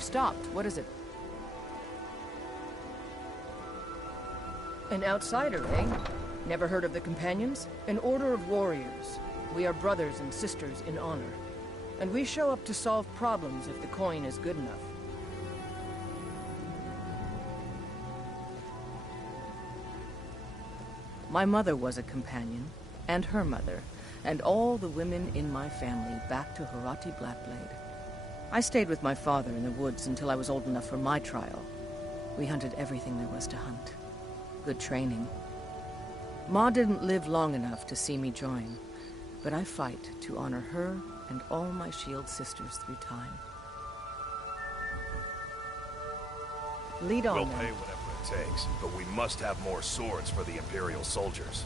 We've stopped. What is it? An outsider, eh? Never heard of the Companions? An order of warriors. We are brothers and sisters in honor. And we show up to solve problems if the coin is good enough. My mother was a companion, and her mother, and all the women in my family back to Harati Blackblade. I stayed with my father in the woods until I was old enough for my trial. We hunted everything there was to hunt. Good training. Ma didn't live long enough to see me join, but I fight to honor her and all my shield sisters through time. Lead on, We'll then. pay whatever it takes, but we must have more swords for the Imperial soldiers.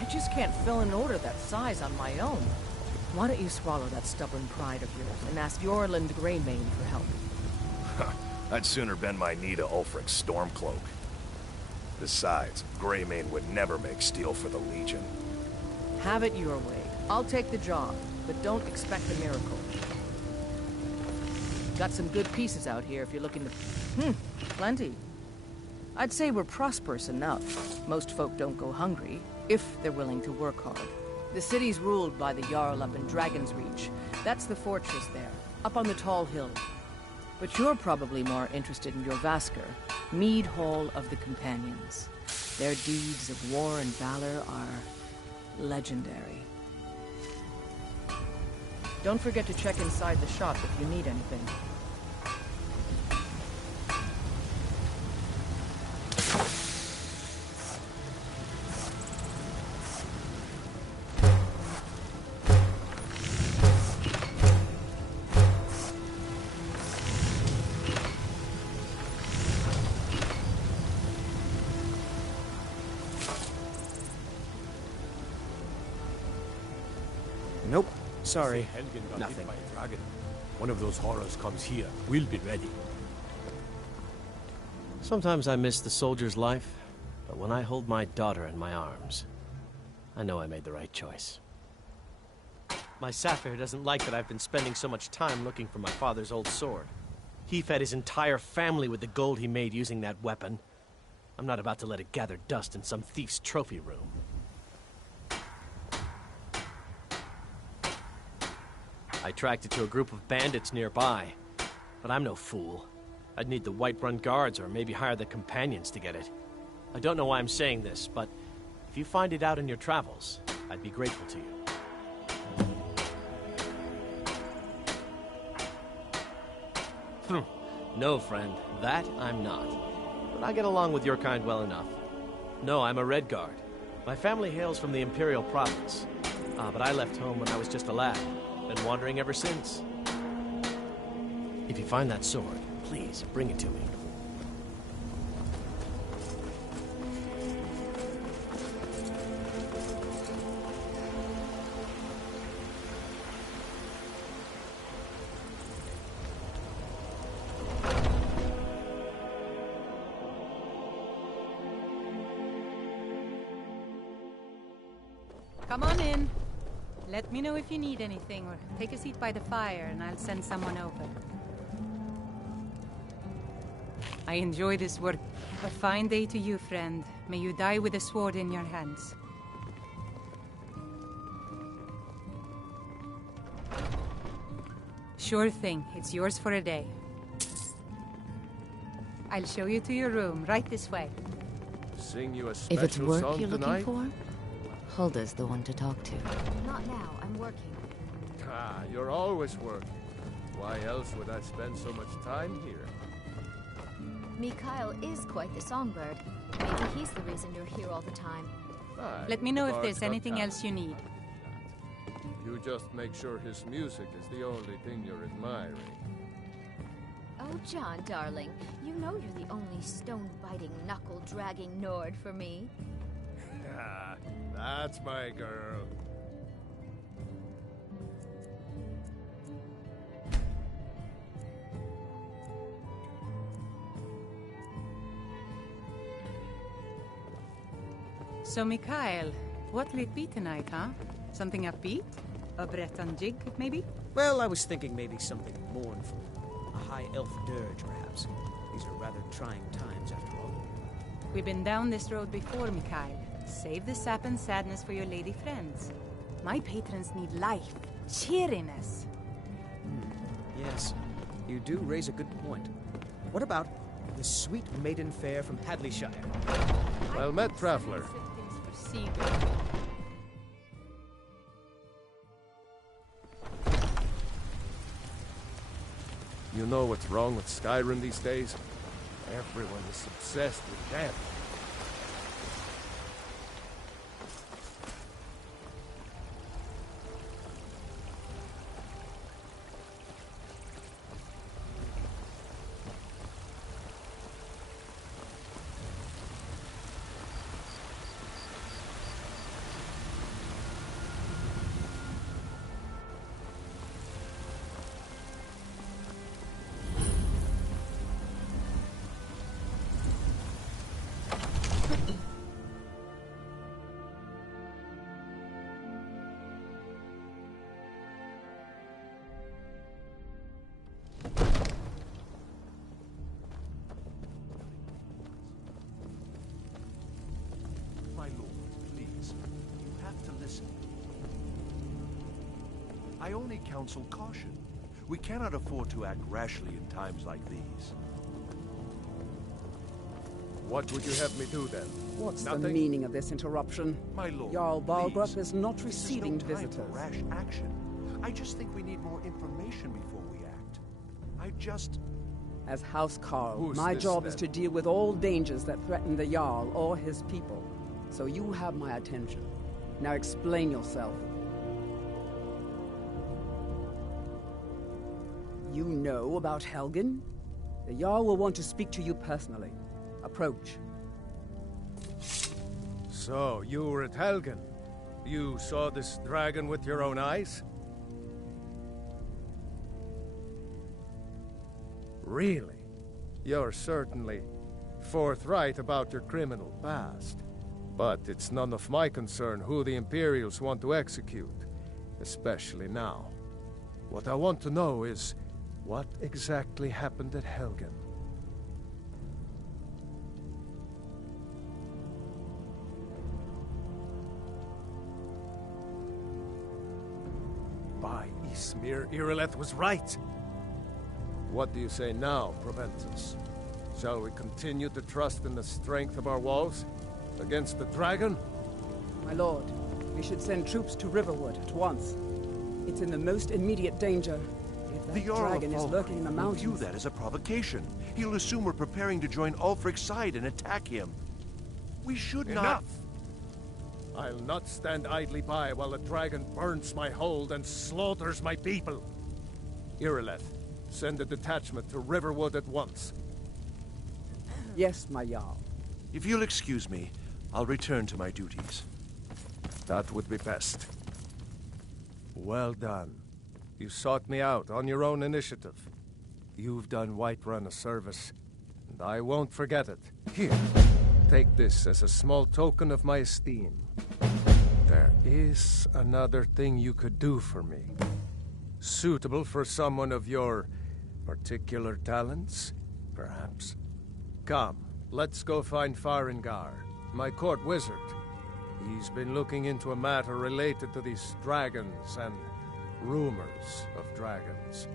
I just can't fill an order that size on my own. Why don't you swallow that stubborn pride of yours and ask Yorland Greymane for help? I'd sooner bend my knee to Ulfric's Stormcloak. Besides, Greymane would never make steel for the Legion. Have it your way. I'll take the job, but don't expect a miracle. Got some good pieces out here if you're looking to... plenty. I'd say we're prosperous enough. Most folk don't go hungry, if they're willing to work hard. The city's ruled by the Jarl up in Dragon's Reach. That's the fortress there, up on the tall hill. But you're probably more interested in Jorvaskr, Mead Hall of the Companions. Their deeds of war and valor are legendary. Don't forget to check inside the shop if you need anything. Nope. Sorry. Helgen got Nothing. hit by a dragon. One of those horrors comes here. We'll be ready. Sometimes I miss the soldier's life, but when I hold my daughter in my arms, I know I made the right choice. My Sapphire doesn't like that I've been spending so much time looking for my father's old sword. He fed his entire family with the gold he made using that weapon. I'm not about to let it gather dust in some thief's trophy room. I tracked it to a group of bandits nearby, but I'm no fool. I'd need the Whiterun Guards or maybe hire the Companions to get it. I don't know why I'm saying this, but if you find it out in your travels, I'd be grateful to you. No, friend, that I'm not. But I get along with your kind well enough. No, I'm a Red Guard. My family hails from the Imperial Province. But I left home when I was just a lad. Been wandering ever since. If you find that sword, please bring it to me. Come on in. Let me know if you need anything, or take a seat by the fire and I'll send someone over. I enjoy this work. A fine day to you, friend. May you die with a sword in your hands. Sure thing. It's yours for a day. I'll show you to your room, right this way. Sing you a special If it's work song you're tonight? looking for, Hulda's the one to talk to. Not now, I'm working. Ah, you're always working. Why else would I spend so much time here? Mikhail is quite the songbird. Maybe he's the reason you're here all the time. Aye, Let me know if Bard's there's got anything talent. else you need. You just make sure his music is the only thing you're admiring. Oh, John, darling, you know you're the only stone-biting, knuckle-dragging Nord for me. Ah, that's my girl. So, Mikhail, what'll it be tonight, huh? Something upbeat? A Breton jig, maybe? Well, I was thinking maybe something mournful. A high elf dirge, perhaps. These are rather trying times, after all. We've been down this road before, Mikhail. Save the sap and sadness for your lady friends. My patrons need life, cheeriness. Yes, you do raise a good point. What about the sweet maiden fair from Hadleyshire? Well met, traveler. You know what's wrong with Skyrim these days? Everyone is obsessed with death. My lord, please. You have to listen. I only counsel caution. We cannot afford to act rashly in times like these. What would you have me do then? What's Nothing? the meaning of this interruption? My lord, Jarl Balgruuf please. is not This is receiving no time visitors. for rash action. I just think we need more information before we act. As House Carl, Who's my this, job then? is to deal with all dangers that threaten the Jarl or his people. So you have my attention. Now explain yourself. You know about Helgen? The Jarl will want to speak to you personally. Approach. So, you were at Helgen. You saw this dragon with your own eyes? Really? You're certainly forthright about your criminal past. But it's none of my concern who the Imperials want to execute, especially now. What I want to know is, what exactly happened at Helgen? By Ysmir, Irileth was right. What do you say now, Proventus? Shall we continue to trust in the strength of our walls? Against the dragon? My lord, we should send troops to Riverwood at once. It's in the most immediate danger. If that The Jarl dragon of is lurking in the Falkreath will view mountains... that as a provocation. He'll assume we're preparing to join Ulfric's side and attack him. We should not... Enough! I'll not stand idly by while the dragon burns my hold and slaughters my people. Irileth, send a detachment to Riverwood at once. Yes, my Jarl. If you'll excuse me, I'll return to my duties. That would be best. Well done. You sought me out on your own initiative. You've done Whiterun a service, and I won't forget it. Here, take this as a small token of my esteem. There is another thing you could do for me. Suitable for someone of your particular talents, perhaps. Come, let's go find Farengar, my court wizard. He's been looking into a matter related to these dragons and rumors of dragons.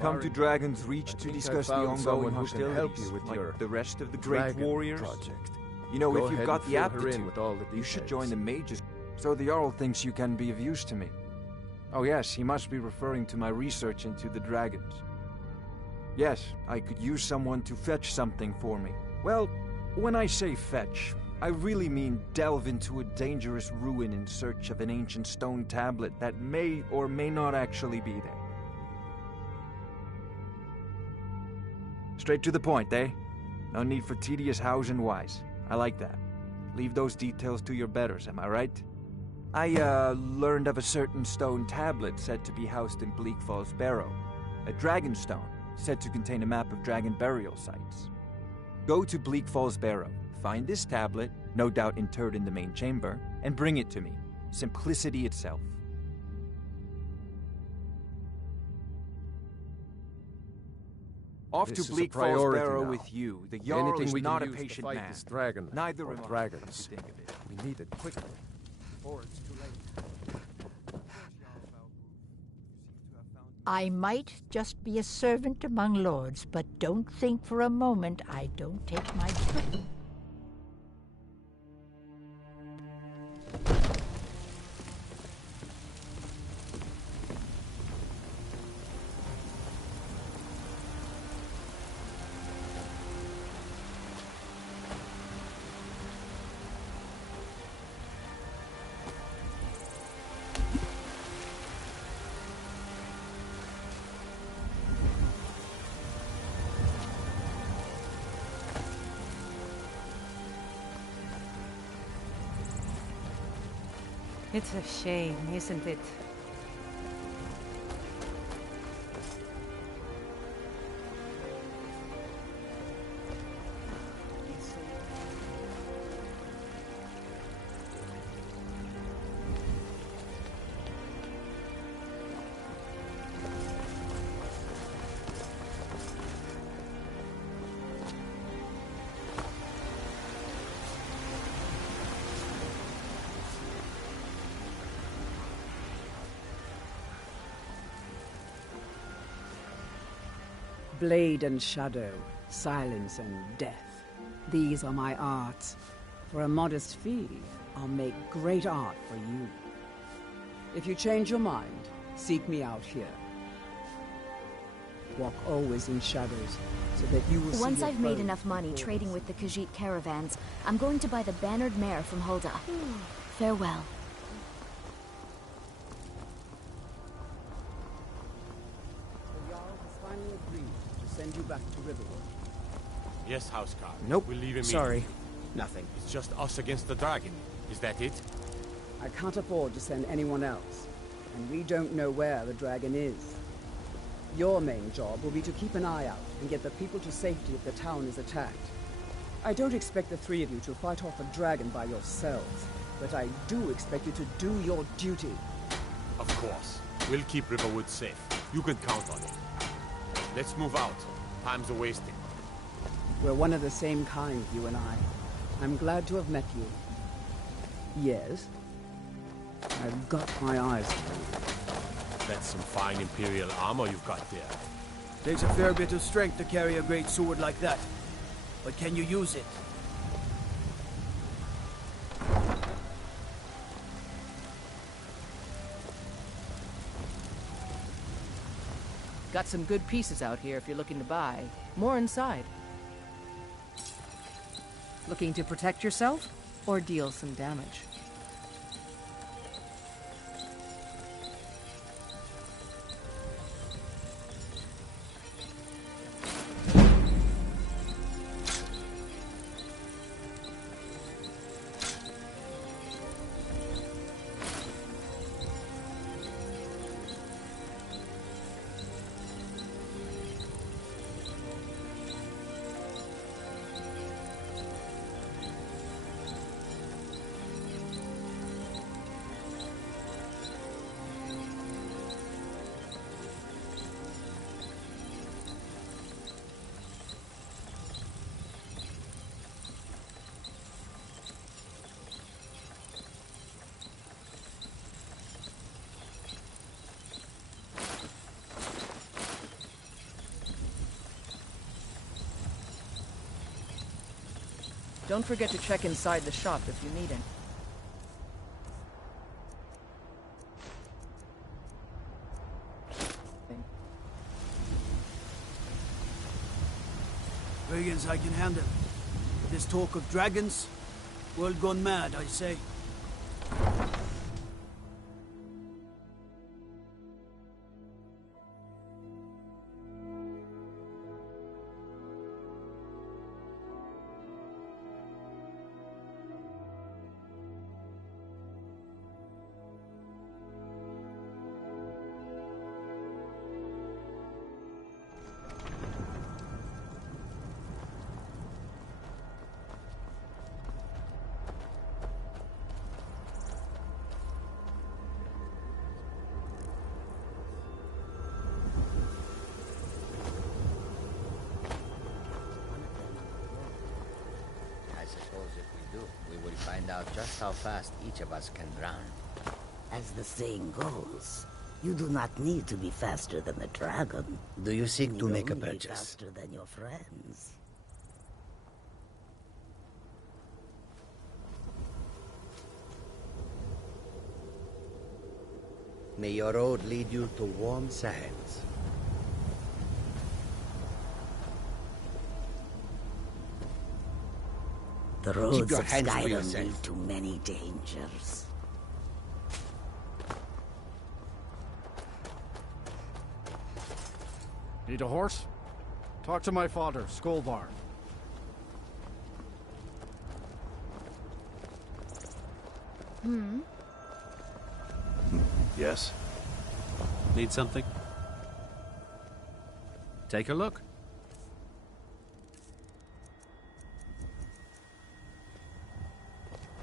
Come to Dragon's Reach to think I discuss the found ongoing someone who can help hostilities, you with like your the rest of the Great dragon Warriors. project. You know, Go if you've ahead got and the fill her in aptitude, with all the you should details. join the mages. So the Jarl thinks you can be of use to me. Oh yes, he must be referring to my research into the dragons. Yes, I could use someone to fetch something for me. Well, when I say fetch, I really mean delve into a dangerous ruin in search of an ancient stone tablet that may or may not actually be there. Straight to the point, eh? No need for tedious hows and whys. I like that. Leave those details to your betters, am I right? I, learned of a certain stone tablet said to be housed in Bleak Falls Barrow. A dragon stone, said to contain a map of dragon burial sites. Go to Bleak Falls Barrow, find this tablet, no doubt interred in the main chamber, and bring it to me. Simplicity itself. Off This to is a Bleak Falls priority Barrow now. with you. The Jarl Anything is we not a can use to patient fight man. this dragon, Neither or am I, dragons. if you think of it. We need it quickly, or it's too late. I might just be a servant among lords, but don't think for a moment I don't take my job. It's a shame, isn't it? Blade and shadow, silence and death. These are my arts. For a modest fee, I'll make great art for you. If you change your mind, seek me out here. Walk always in shadows, so that you will see Once your I've made foes enough money before trading with the Khajiit caravans, I'm going to buy the bannered mare from Hulda. Farewell. The Jarl has finally agreed to send you back to Riverwood. Yes, Housecarl. Nope. We'll leave him Sorry. Nothing. It's just us against the dragon. Is that it? I can't afford to send anyone else, and we don't know where the dragon is. Your main job will be to keep an eye out and get the people to safety if the town is attacked. I don't expect the three of you to fight off a dragon by yourselves, but I do expect you to do your duty. Of course. We'll keep Riverwood safe. You can count on it. Let's move out. Time's a-wasting. We're one of the same kind, you and I. I'm glad to have met you. Yes? I've got my eyes on you. That's some fine Imperial armor you've got there. Takes a fair bit of strength to carry a great sword like that. But can you use it? Got some good pieces out here if you're looking to buy. More inside. Looking to protect yourself or deal some damage? Don't forget to check inside the shop if you need it. Brigands I can handle. But this talk of dragons, World gone mad, I say. Find out just how fast each of us can run. As the saying goes, you do not need to be faster than the dragon. Do you seek to make a only be purchase? faster than your friends. May your road lead you to warm sands. The roads your of hands to Skyrim yourself. lead to many dangers. Need a horse? Talk to my father, Skolvar. Yes? Need something? Take a look.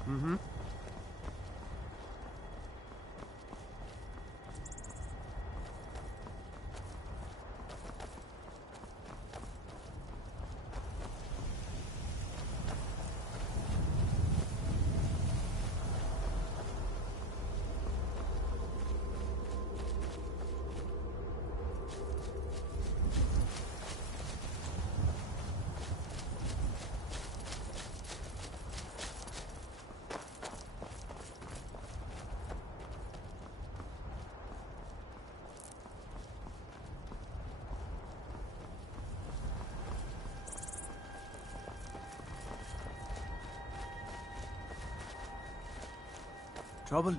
Mm-hmm. Trouble?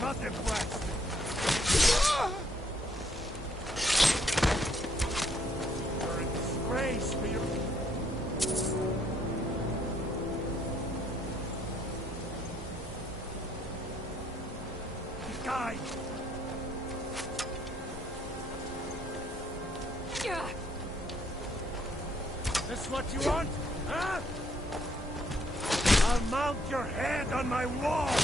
Not impressed. You're a disgrace for your... Guy! This what you want? Huh? I'll mount your head on my wall!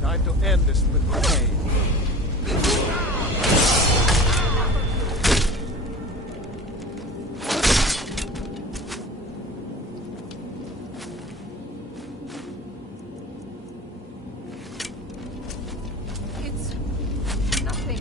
Time to end this little game. It's nothing.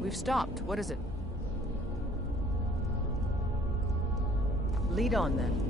We've stopped. What is it? Lead on, then.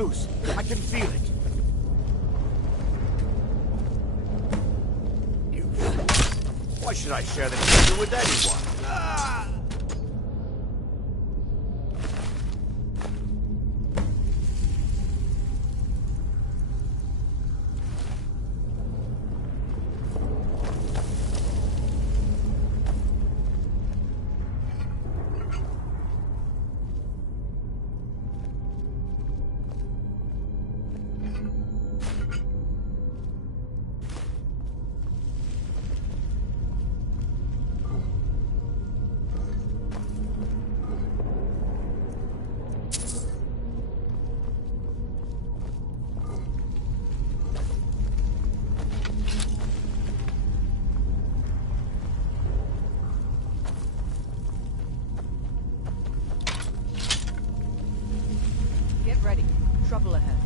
loose. I can feel it. You... Why should I share the treasure with anyone? Ah! Get ready. Trouble ahead.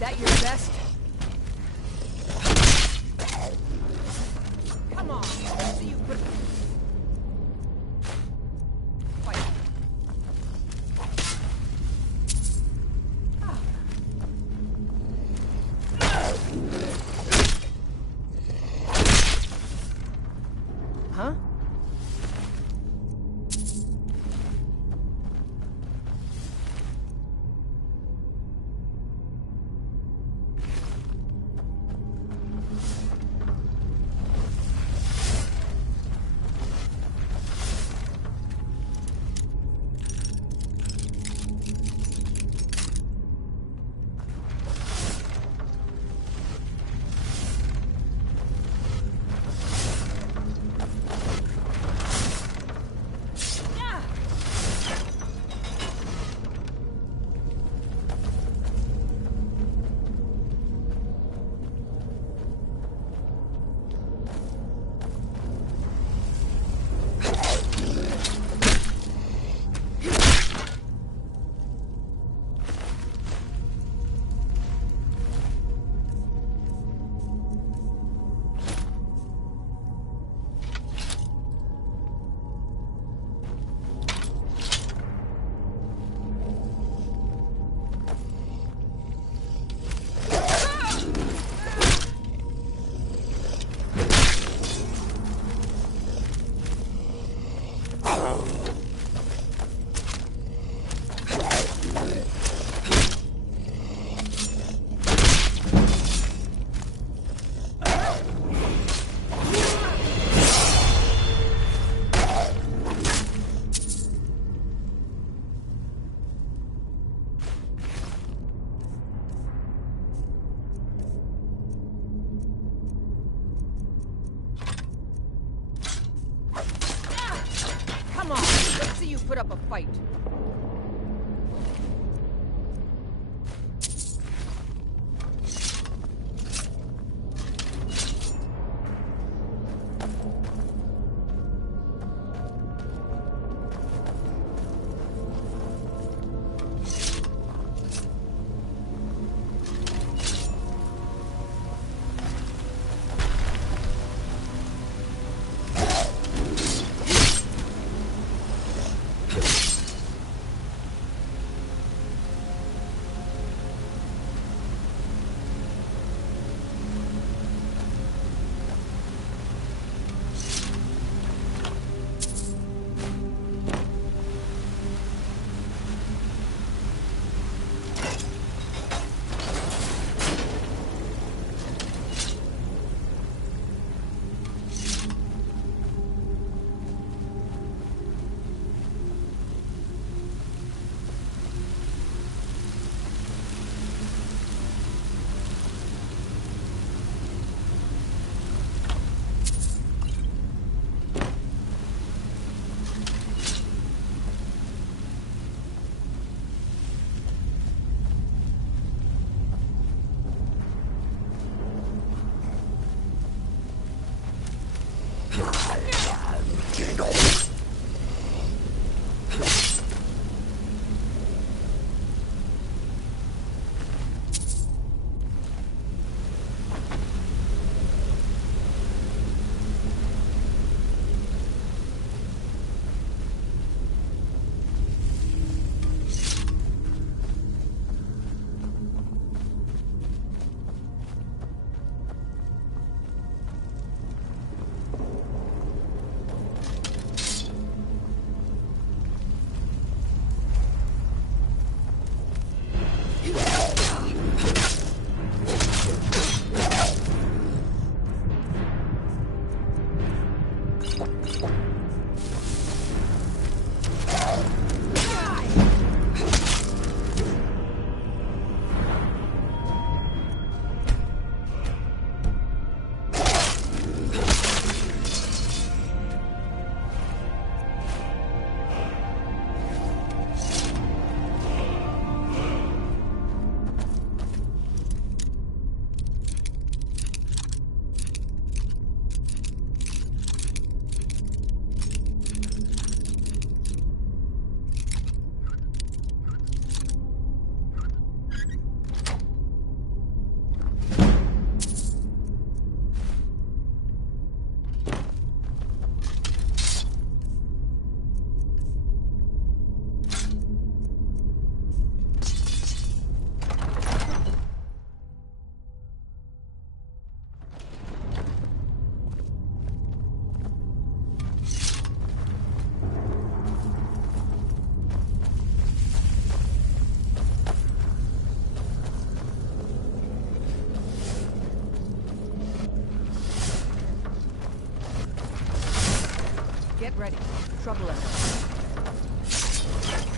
That your best? Come on, let's see you put... Fight. Huh? Come on, let's see you put up a fight.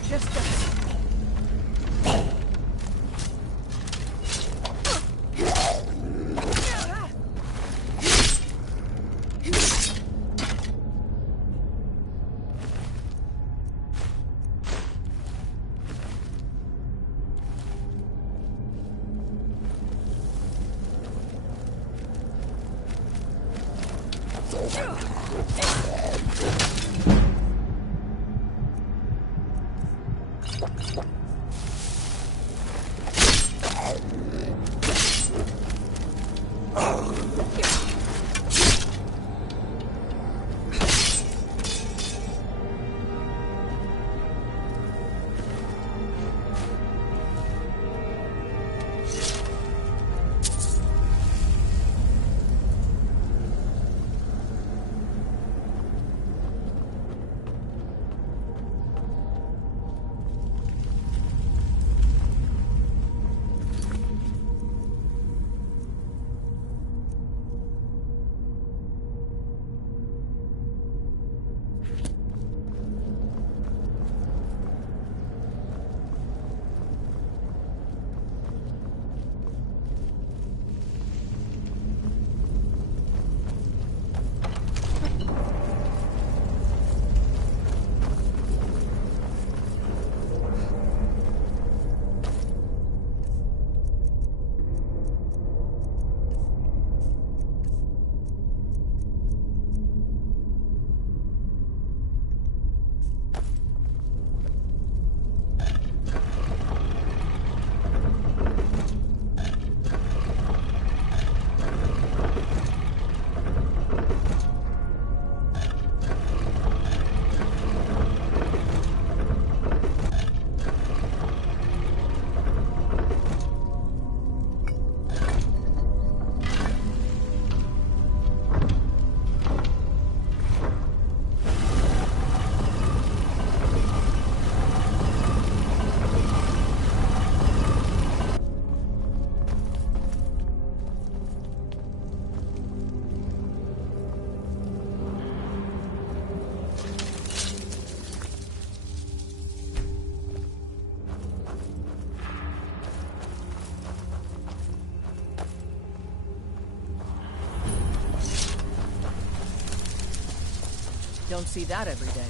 Just don't see that every day.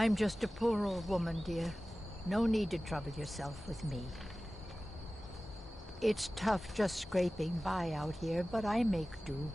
I'm just a poor old woman, dear. No need to trouble yourself with me. It's tough just scraping by out here, but I make do.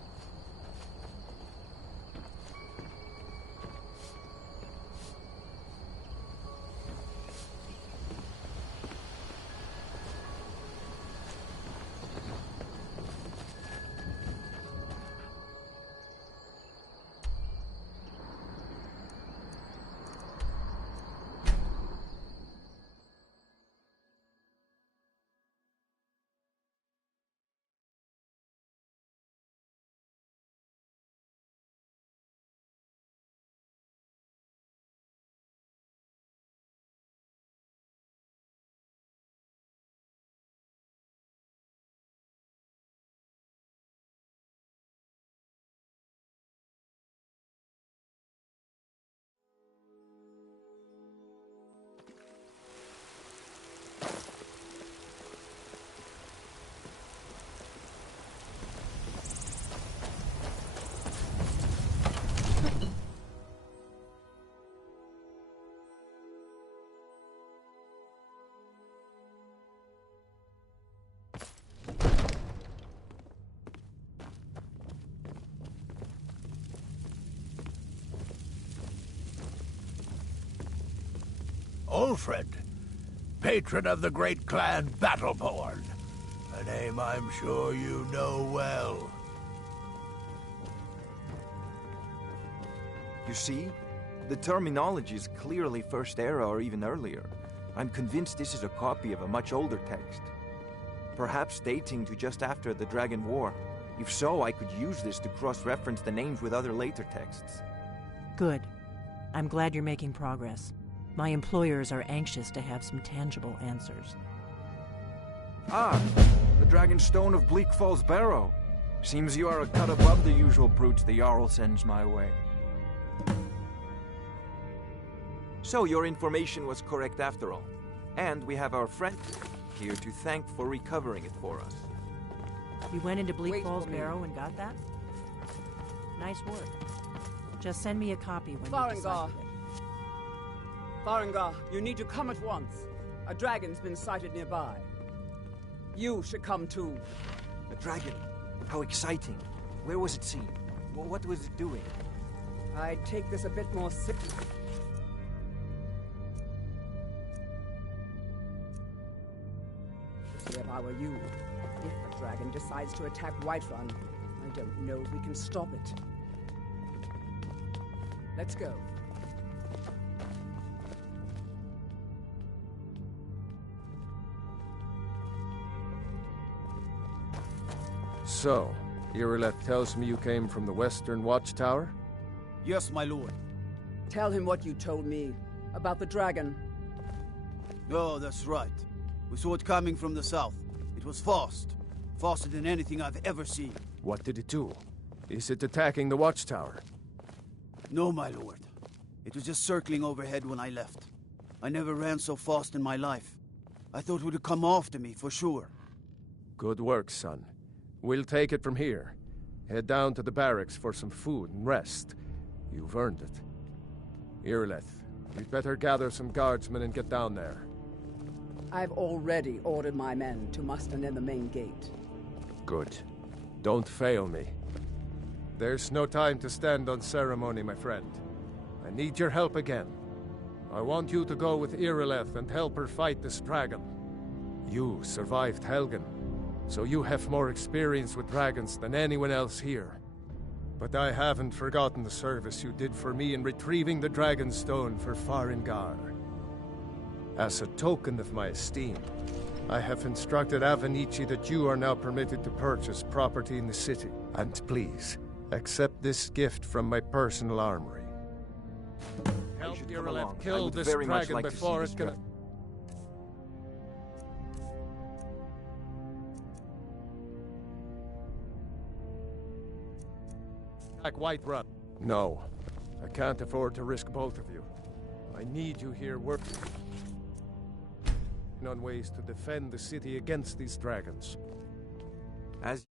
Ulfred, patron of the great clan Battleborn. A name I'm sure you know well. You see? The terminology is clearly First Era or even earlier. I'm convinced this is a copy of a much older text. Perhaps dating to just after the Dragon War. If so, I could use this to cross-reference the names with other later texts. Good. I'm glad you're making progress. My employers are anxious to have some tangible answers. Ah, the Dragonstone of Bleak Falls Barrow. Seems you are a cut above the usual brutes the Jarl sends my way. So your information was correct after all. And we have our friend here to thank for recovering it for us. You went into Bleak Falls Barrow and got that? Nice work. Just send me a copy when you decide. Farengar, you need to come at once. A dragon's been sighted nearby. You should come too. A dragon? How exciting. Where was it seen? What was it doing? I'd take this a bit more seriously. If I were you, if a dragon decides to attack Whiterun, I don't know if we can stop it. Let's go. So, Irileth tells me you came from the Western Watchtower? Yes, my lord. Tell him what you told me about the dragon. Oh, that's right. We saw it coming from the south. It was fast. Faster than anything I've ever seen. What did it do? Is it attacking the Watchtower? No, my lord. It was just circling overhead when I left. I never ran so fast in my life. I thought it would come after me, for sure. Good work, son. We'll take it from here. Head down to the barracks for some food and rest. You've earned it. Irileth, you'd better gather some guardsmen and get down there. I've already ordered my men to muster near the main gate. Good. Don't fail me. There's no time to stand on ceremony, my friend. I need your help again. I want you to go with Irileth and help her fight this dragon. You survived Helgen, so you have more experience with dragons than anyone else here. But I haven't forgotten the service you did for me in retrieving the Dragonstone for Farengar. As a token of my esteem, I have instructed Avenici that you are now permitted to purchase property in the city. And please, accept this gift from my personal armory. Help Irileth kill this dragon before it can... Attack Whiterun. No, I can't afford to risk both of you. I need you here working on ways to defend the city against these dragons. As